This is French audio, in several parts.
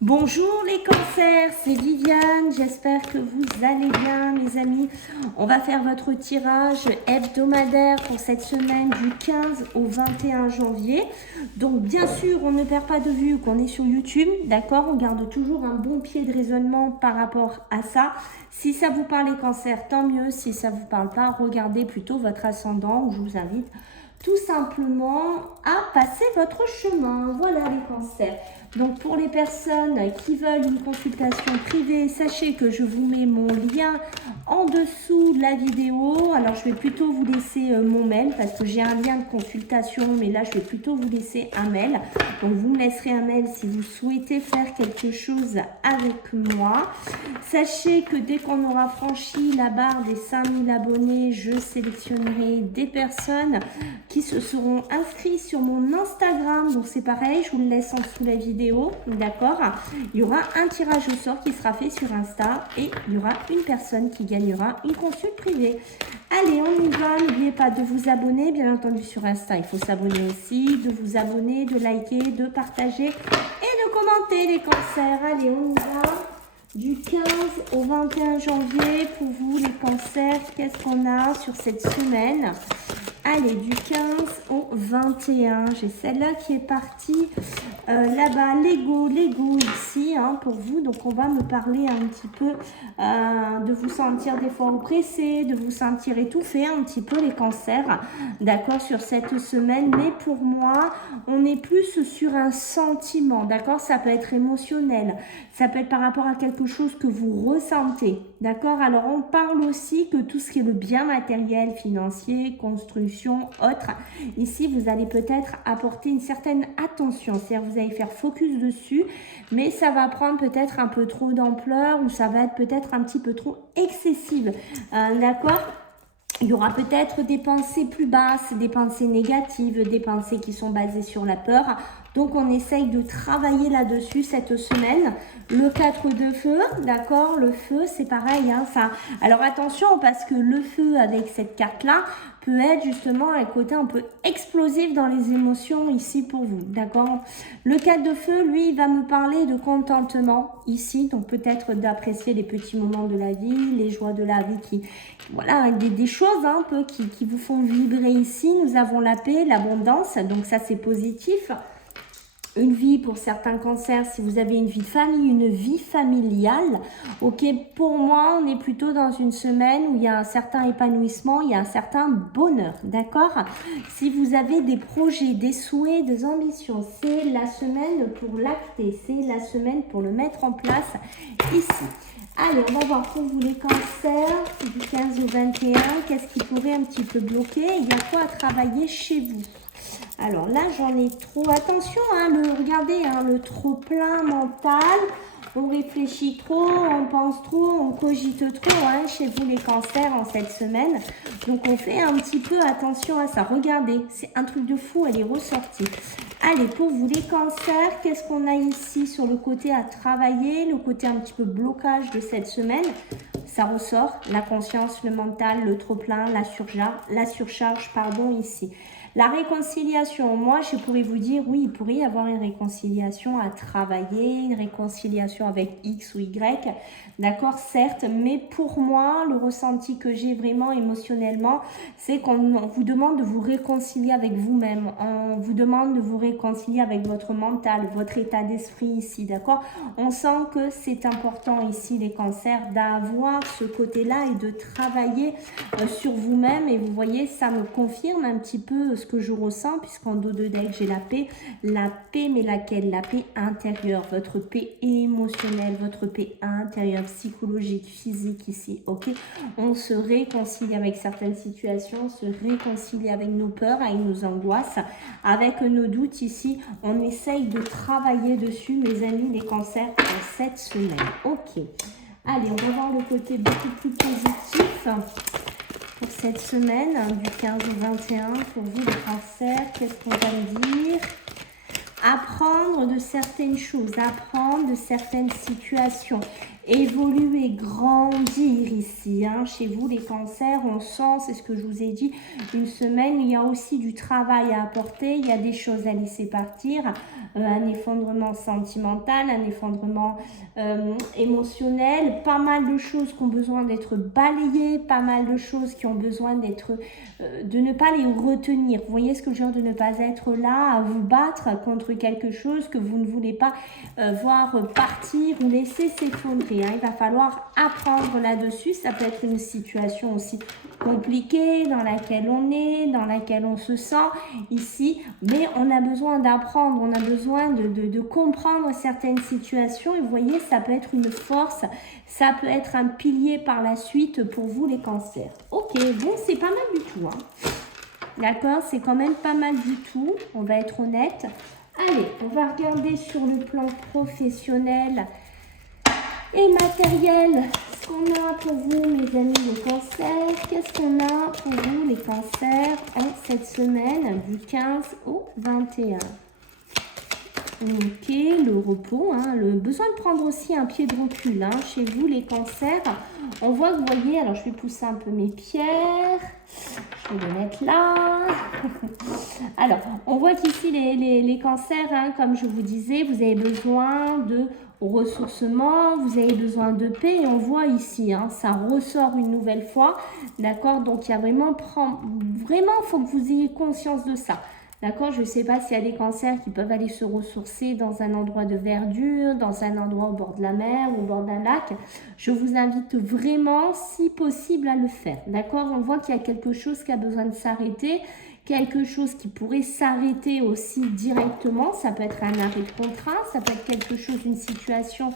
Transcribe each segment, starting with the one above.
Bonjour les cancers, c'est Viviane, j'espère que vous allez bien mes amis. On va faire votre tirage hebdomadaire pour cette semaine du 15 au 21 janvier. Donc bien sûr, on ne perd pas de vue qu'on est sur YouTube, d'accord? On garde toujours un bon pied de raisonnement par rapport à ça. Si ça vous parle les cancers, tant mieux. Si ça ne vous parle pas, regardez plutôt votre ascendant où je vous invite tout simplement à passer votre chemin. Voilà les cancers. Donc pour les personnes qui veulent une consultation privée, sachez que je vous mets mon lien en dessous de la vidéo. Alors je vais plutôt vous laisser mon mail parce que j'ai un lien de consultation, mais là je vais plutôt vous laisser un mail. Donc vous me laisserez un mail si vous souhaitez faire quelque chose avec moi. Sachez que dès qu'on aura franchi la barre des 5000 abonnés, je sélectionnerai des personnes qui se seront inscrits sur mon Instagram. Donc c'est pareil, je vous le laisse en dessous de la vidéo, d'accord? Il y aura un tirage au sort qui sera fait sur Insta et il y aura une personne qui gagnera une consulte privée. Allez, on y va. N'oubliez pas de vous abonner, bien entendu sur Insta, il faut s'abonner aussi, de vous abonner, de liker, de partager et de commenter les cancers. Allez, on y va. Du 15 au 21 janvier, pour vous les cancers, qu'est-ce qu'on a sur cette semaine? Allez, du 15 au 21, j'ai celle-là qui est partie là-bas, Lego ici, hein, pour vous. Donc, on va me parler un petit peu de vous sentir des fois oppressé, de vous sentir étouffé, un petit peu les cancers, d'accord, sur cette semaine. Mais pour moi, on est plus sur un sentiment, d'accord? Ça peut être émotionnel, ça peut être par rapport à quelque chose que vous ressentez, d'accord? Alors, on parle aussi que tout ce qui est le bien matériel, financier, construction, autre, ici vous allez peut-être apporter une certaine attention, c'est-à-dire vous allez faire focus dessus, mais ça va prendre peut-être un peu trop d'ampleur ou ça va être peut-être un petit peu trop excessive, d'accord? Il y aura peut-être des pensées plus basses, des pensées négatives, des pensées qui sont basées sur la peur. Donc, on essaye de travailler là-dessus cette semaine. Le 4 de feu, d'accord? Le feu, c'est pareil. Hein, ça... Alors, attention, parce que le feu, avec cette carte-là, peut être justement un côté un peu explosif dans les émotions ici pour vous, d'accord? Le 4 de feu, lui, il va me parler de contentement ici. Donc, peut-être d'apprécier les petits moments de la vie, les joies de la vie qui... Voilà, des choses un peu qui vous font vibrer ici. Nous avons la paix, l'abondance, donc ça, c'est positif. Une vie pour certains cancers, si vous avez une vie de famille, une vie familiale. Ok, pour moi, on est plutôt dans une semaine où il y a un certain épanouissement, il y a un certain bonheur, d'accord? Si vous avez des projets, des souhaits, des ambitions, c'est la semaine pour l'acter, c'est la semaine pour le mettre en place ici. Allez, on va voir pour vous les cancers du 15 au 21, qu'est-ce qui pourrait un petit peu bloquer? Il y a quoi à travailler chez vous? Alors là, j'en ai trop. Attention, hein, regardez, hein, le trop plein mental. On réfléchit trop, on pense trop, on cogite trop hein, chez vous les cancers en cette semaine. Donc on fait un petit peu attention à ça. Regardez, c'est un truc de fou, elle est ressortie. Allez, pour vous les cancers, qu'est-ce qu'on a ici sur le côté à travailler, le côté un petit peu blocage de cette semaine? Ça ressort, la conscience, le mental, le trop-plein, la surcharge, pardon, ici. La réconciliation, moi, je pourrais vous dire, oui, il pourrait y avoir une réconciliation à travailler, une réconciliation avec X ou Y, d'accord, certes, mais pour moi, le ressenti que j'ai vraiment émotionnellement, c'est qu'on vous demande de vous réconcilier avec vous-même, on vous demande de vous réconcilier avec votre mental, votre état d'esprit ici, d'accord? On sent que c'est important ici, les cancers, d'avoir ce côté-là et de travailler sur vous-même, et vous voyez, ça me confirme un petit peu ce que je ressens, puisqu'en dos de deck, j'ai la paix, mais laquelle? La paix intérieure, votre paix émotionnelle, votre paix intérieure, psychologique, physique ici, ok? On se réconcilie avec certaines situations, on se réconcilie avec nos peurs, avec nos angoisses, avec nos doutes ici. On essaye de travailler dessus, mes amis, les cancers, en cette semaine, ok? Allez, on va voir le côté beaucoup plus positif pour cette semaine, du 15 au 21, pour vous les cancers, qu'est-ce qu'on va me dire? apprendre de certaines choses, apprendre de certaines situations, évoluer, grandir ici, hein. Chez vous les cancers, on sent, c'est ce que je vous ai dit, une semaine, il y a aussi du travail à apporter, il y a des choses à laisser partir, un effondrement sentimental, un effondrement émotionnel, pas mal de choses qui ont besoin d'être balayées, pas mal de choses qui ont besoin d'être, de ne pas les retenir. Vous voyez ce que je veux dire, de ne pas être là à vous battre contre quelque chose que vous ne voulez pas voir partir ou laisser s'effondrer, hein. Il va falloir apprendre là-dessus. Ça peut être une situation aussi compliquée dans laquelle on est, dans laquelle on se sent ici, mais on a besoin d'apprendre, on a besoin de comprendre certaines situations et vous voyez, ça peut être une force, ça peut être un pilier par la suite pour vous les cancers. Ok, bon, c'est pas mal du tout, hein. D'accord, c'est quand même pas mal du tout, on va être honnête. Allez, on va regarder sur le plan professionnel et matériel ce qu'on a pour vous, mes amis les cancers. Qu'est-ce qu'on a pour vous, les cancers, en cette semaine du 15 au 21? Ok, le repos, hein, le besoin de prendre aussi un pied de recul, hein, chez vous les cancers. On voit que vous voyez, alors je vais pousser un peu mes pierres, je vais les mettre là. Alors, on voit qu'ici les cancers, hein, comme je vous disais, vous avez besoin de ressourcement, vous avez besoin de paix et on voit ici, hein, ça ressort une nouvelle fois, d'accord? Donc, il y a vraiment, il faut que vous ayez conscience de ça. D'accord, je ne sais pas s'il y a des cancers qui peuvent aller se ressourcer dans un endroit de verdure, dans un endroit au bord de la mer ou au bord d'un lac. Je vous invite vraiment, si possible, à le faire. D'accord, on voit qu'il y a quelque chose qui a besoin de s'arrêter, quelque chose qui pourrait s'arrêter aussi directement. Ça peut être un arrêt de contrat, ça peut être quelque chose, une situation,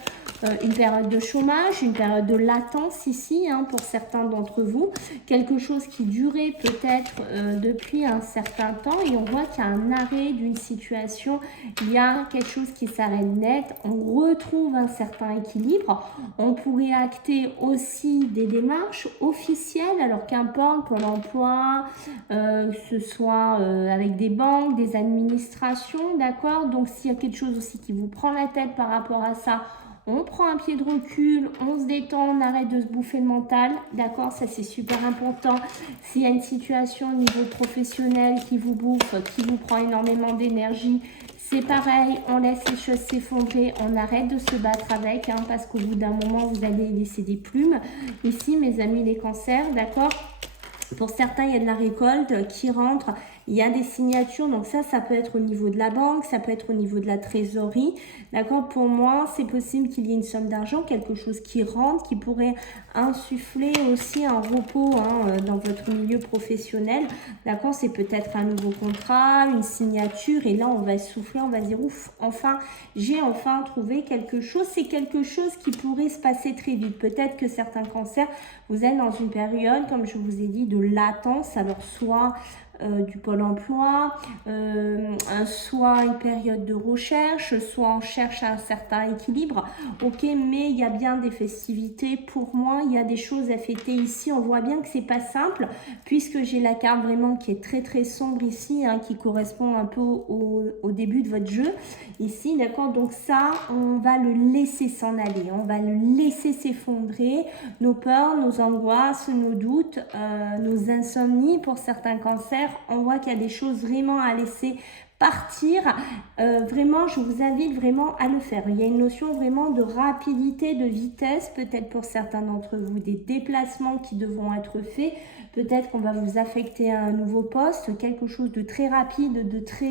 une période de chômage, une période de latence ici, hein, pour certains d'entre vous. Quelque chose qui durait peut-être depuis un certain temps et on voit qu'il y a un arrêt d'une situation, il y a quelque chose qui s'arrête net, on retrouve un certain équilibre. On pourrait acter aussi des démarches officielles, alors qu'importe pour l'emploi, que ce soit avec des banques, des administrations, d'accord? Donc s'il y a quelque chose aussi qui vous prend la tête par rapport à ça, on prend un pied de recul, on se détend, on arrête de se bouffer le mental, d'accord? Ça c'est super important. S'il y a une situation au niveau professionnel qui vous bouffe, qui vous prend énormément d'énergie, c'est pareil, on laisse les choses s'effondrer, on arrête de se battre avec, hein, parce qu'au bout d'un moment, vous allez laisser des plumes. Ici, mes amis les cancers, d'accord? Pour certains, il y a de la récolte qui rentre, il y a des signatures, donc ça peut être au niveau de la banque, ça peut être au niveau de la trésorerie, d'accord? Pour moi, c'est possible qu'il y ait une somme d'argent, quelque chose qui rentre, qui pourrait insuffler aussi un repos, hein, dans votre milieu professionnel, d'accord? C'est peut-être un nouveau contrat, une signature, et là, on va souffler, on va dire, ouf, enfin, j'ai enfin trouvé quelque chose. C'est quelque chose qui pourrait se passer très vite. Peut-être que certains cancers, vous êtes dans une période, comme je vous ai dit, de latence, alors soit du pôle emploi, soit une période de recherche, soit on cherche un certain équilibre. Ok, mais il y a bien des festivités. Pour moi, il y a des choses à fêter ici. On voit bien que c'est pas simple, puisque j'ai la carte vraiment qui est très très sombre ici, hein, qui correspond un peu au début de votre jeu ici, d'accord? Donc ça, on va le laisser s'en aller, on va le laisser s'effondrer, nos peurs, nos angoisses, nos doutes, nos insomnies pour certains cancers. On voit qu'il y a des choses vraiment à laisser partir. Vraiment, je vous invite vraiment à le faire. Il y a une notion vraiment de rapidité, de vitesse, peut-être pour certains d'entre vous, des déplacements qui devront être faits. Peut-être qu'on va vous affecter à un nouveau poste, quelque chose de très rapide, de très...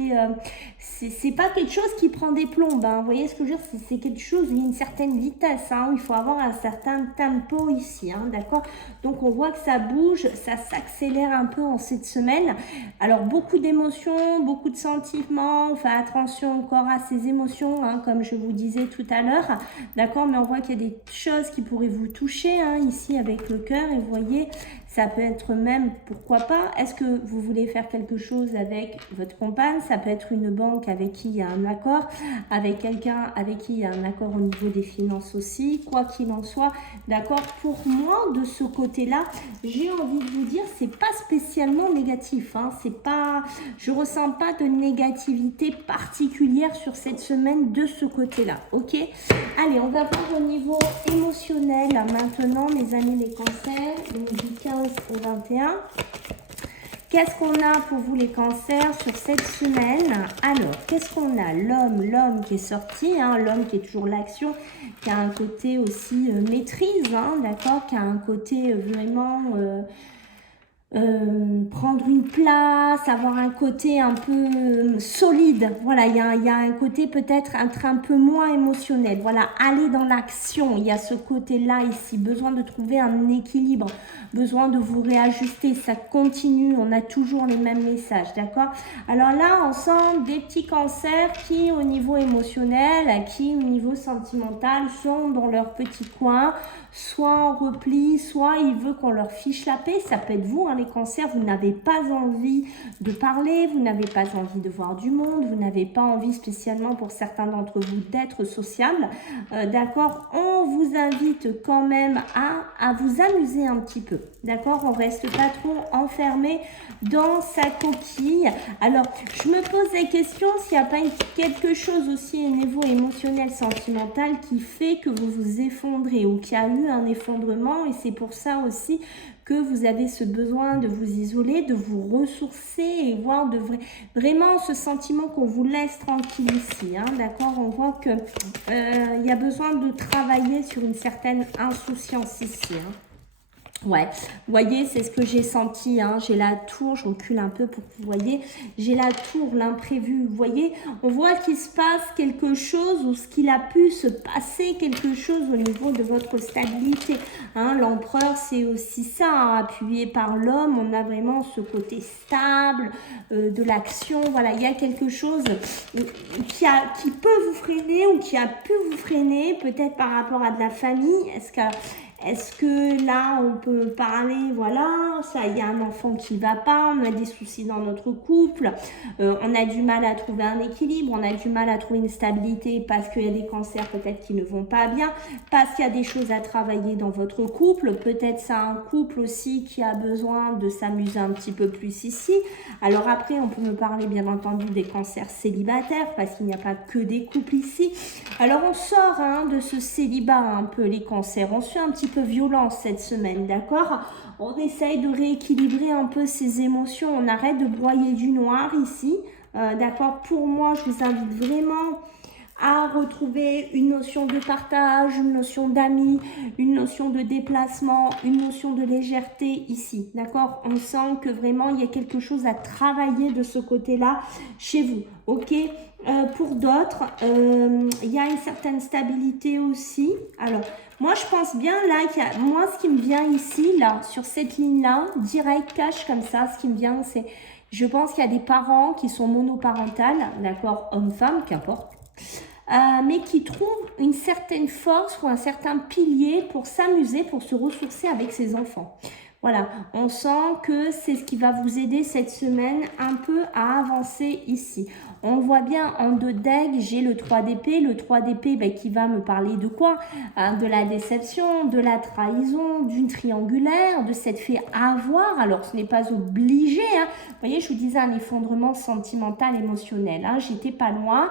c'est pas quelque chose qui prend des plombes, hein. Vous voyez ce que je veux dire? C'est quelque chose d'une certaine vitesse, hein, où il faut avoir un certain tempo ici, hein, d'accord? Donc on voit que ça bouge, ça s'accélère un peu en cette semaine. Alors beaucoup d'émotions, beaucoup de sentiments, enfin attention encore à ces émotions, hein, comme je vous disais tout à l'heure, d'accord? Mais on voit qu'il y a des choses qui pourraient vous toucher, hein, ici avec le cœur, et vous voyez, Ça peut être même, pourquoi pas, est-ce que vous voulez faire quelque chose avec votre compagne? Ça peut être une banque avec qui il y a un accord, avec quelqu'un avec qui il y a un accord au niveau des finances aussi, quoi qu'il en soit. D'accord? Pour moi, de ce côté-là, j'ai envie de vous dire, c'est pas spécialement négatif. Hein, c'est pas, je ressens pas de négativité particulière sur cette semaine de ce côté-là. Ok? Allez, on va voir au niveau émotionnel maintenant, mes amis les cancers, donc du 15 au 21. Qu'est-ce qu'on a pour vous les cancers sur cette semaine? Alors, qu'est-ce qu'on a? L'homme qui est sorti, hein, l'homme qui est toujours l'action, qui a un côté aussi maîtrise, hein, d'accord, qui a un côté vraiment prendre une place, avoir un côté un peu solide. Voilà, il y a un côté peut-être un peu moins émotionnel. Voilà, aller dans l'action. Il y a ce côté-là ici. Besoin de trouver un équilibre. Besoin de vous réajuster. Ça continue. On a toujours les mêmes messages. D'accord? Alors là, on sent des petits cancers qui, au niveau émotionnel, qui, au niveau sentimental, sont dans leur petit coin, soit en repli, soit il veut qu'on leur fiche la paix. Ça peut être vous, hein, les cancers, vous n'avez pas envie de parler, vous n'avez pas envie de voir du monde, vous n'avez pas envie spécialement pour certains d'entre vous d'être sociable. D'accord, on vous invite quand même à vous amuser un petit peu. D'accord, on reste pas trop enfermé dans sa coquille. Alors, je me pose la question s'il n'y a pas quelque chose aussi au niveau émotionnel, sentimental qui fait que vous vous effondrez ou qu'il y a eu un effondrement, et c'est pour ça aussi que vous avez ce besoin de vous isoler, de vous ressourcer et voir de vraiment ce sentiment qu'on vous laisse tranquille ici. Hein, d'accord, on voit que y a besoin de travailler sur une certaine insouciance ici. Hein. Ouais, vous voyez, c'est ce que j'ai senti, hein. J'ai la tour, je recule un peu pour que vous voyez, j'ai la tour, l'imprévu, vous voyez, on voit qu'il se passe quelque chose ou ce qu'il a pu se passer quelque chose au niveau de votre stabilité, hein. L'empereur, c'est aussi ça, hein, appuyé par l'homme, on a vraiment ce côté stable, de l'action, voilà, il y a quelque chose qui peut vous freiner ou qui a pu vous freiner, peut-être par rapport à de la famille, est-ce que là, on peut parler, voilà, ça, il y a un enfant qui ne va pas, on a des soucis dans notre couple, on a du mal à trouver un équilibre, on a du mal à trouver une stabilité parce qu'il y a des cancers peut-être qui ne vont pas bien, parce qu'il y a des choses à travailler dans votre couple, peut-être c'est un couple aussi qui a besoin de s'amuser un petit peu plus ici. Alors après, on peut me parler bien entendu des cancers célibataires parce qu'il n'y a pas que des couples ici. Alors on sort hein, de ce célibat un peu les cancers, on suit un petit peu violent cette semaine, d'accord? On essaye de rééquilibrer un peu ses émotions, on arrête de broyer du noir ici, d'accord? Pour moi, je vous invite vraiment à retrouver une notion de partage, une notion d'amis, une notion de déplacement, une notion de légèreté ici, d'accord? On sent que vraiment il y a quelque chose à travailler de ce côté-là chez vous, ok? Pour d'autres, il y a une certaine stabilité aussi. Alors, moi je pense bien là qu'il y a, moi ce qui me vient ici, là, sur cette ligne-là, direct, cash comme ça, ce qui me vient c'est, je pense qu'il y a des parents qui sont monoparentales, d'accord, homme-femme, qu'importe. Mais qui trouvent une certaine force ou un certain pilier pour s'amuser, pour se ressourcer avec ses enfants. Voilà, on sent que c'est ce qui va vous aider cette semaine un peu à avancer ici. On le voit bien en 2 decks, j'ai le 3 d'épée. Le 3 d'épée qui va me parler de quoi? De la déception, de la trahison, d'une triangulaire, de cette fait avoir. Alors ce n'est pas obligé. Hein. Vous voyez, je vous disais un effondrement sentimental, émotionnel. Hein. J'étais pas loin.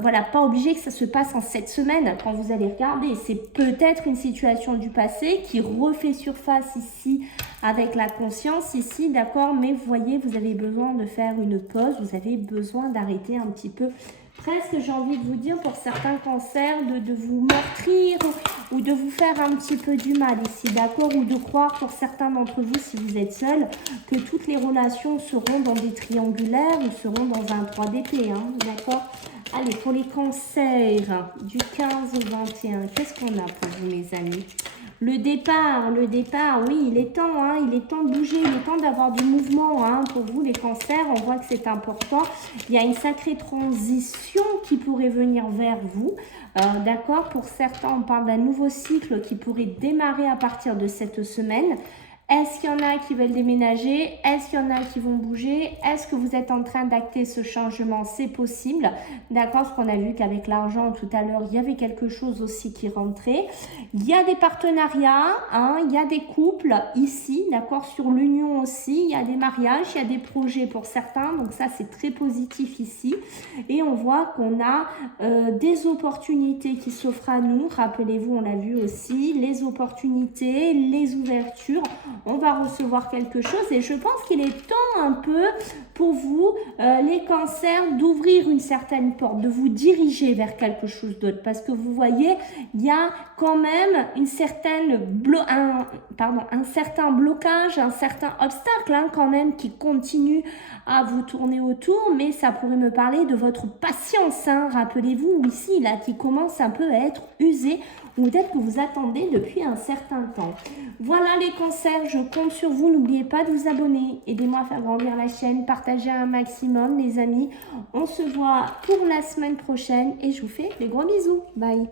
Voilà, pas obligé que ça se passe en cette semaine quand vous allez regarder. C'est peut-être une situation du passé qui refait surface ici avec la conscience ici, d'accord, mais vous voyez, vous avez besoin de faire une pause, vous avez besoin d'arrêter un petit peu, presque j'ai envie de vous dire pour certains cancers, de vous meurtrir ou de vous faire un petit peu du mal ici, d'accord, ou de croire pour certains d'entre vous, si vous êtes seul, que toutes les relations seront dans des triangulaires ou seront dans un 3 d'épée, hein, d'accord. Allez, pour les cancers du 15 au 21, qu'est-ce qu'on a pour vous mes amis? Le départ, oui, il est temps, hein, il est temps de bouger, il est temps d'avoir du mouvement hein, pour vous les cancers, on voit que c'est important. Il y a une sacrée transition qui pourrait venir vers vous, d'accord? Pour certains, on parle d'un nouveau cycle qui pourrait démarrer à partir de cette semaine. Est-ce qu'il y en a qui veulent déménager? Est-ce qu'il y en a qui vont bouger? Est-ce que vous êtes en train d'acter ce changement? C'est possible, d'accord? Parce qu'on a vu qu'avec l'argent tout à l'heure, il y avait quelque chose aussi qui rentrait. Il y a des partenariats, hein, il y a des couples ici, d'accord? Sur l'union aussi, il y a des mariages, il y a des projets pour certains, donc ça c'est très positif ici. Et on voit qu'on a des opportunités qui s'offrent à nous. Rappelez-vous, on l'a vu aussi, les opportunités, les ouvertures. On va recevoir quelque chose et je pense qu'il est temps un peu pour vous, les cancers, d'ouvrir une certaine porte, de vous diriger vers quelque chose d'autre. Parce que vous voyez, il y a quand même une certaine un certain blocage, un certain obstacle hein, quand même qui continue à vous tourner autour. Mais ça pourrait me parler de votre patience, hein, rappelez-vous, ici, là, qui commence un peu à être usée ou peut-être que vous attendez depuis un certain temps. Voilà les cancers, je compte sur vous. N'oubliez pas de vous abonner. Aidez-moi à faire grandir la chaîne. Partagez un maximum, les amis. On se voit pour la semaine prochaine et je vous fais des gros bisous. Bye.